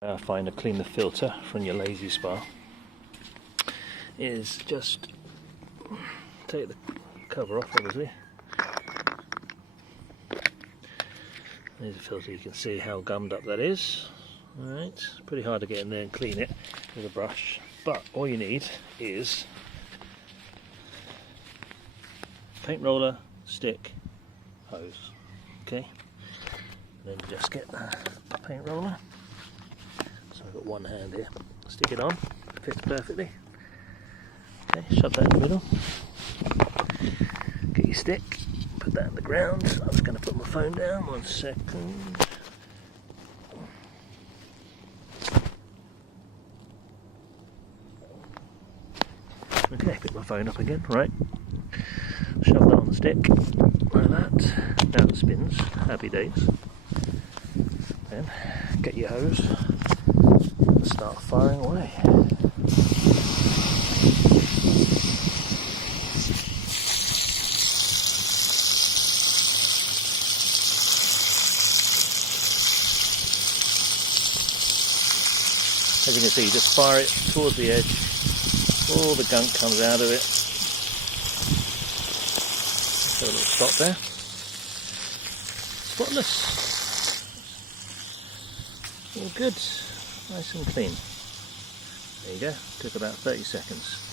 Find to clean the filter from your lazy spa is just take the cover off, obviously. There's a filter, you can see how gummed up that is. Alright, it's pretty hard to get in there and clean it with a brush, but all you need is paint roller, stick, hose. Okay, and then just get the paint roller. So I've got one hand here, stick it on, fits perfectly. Okay, shove that in the middle. Get your stick, put that in the ground. I'm just going to put my phone down, 1 second. Okay, pick my phone up again, right. Shove that on the stick, like that. Now it spins, happy days. Then get your hose and start firing away. As you can see, just fire it towards the edge. All the gunk comes out of it. Put a little spot there. Spotless. All good. Nice and clean. There you go. Took about 30 seconds.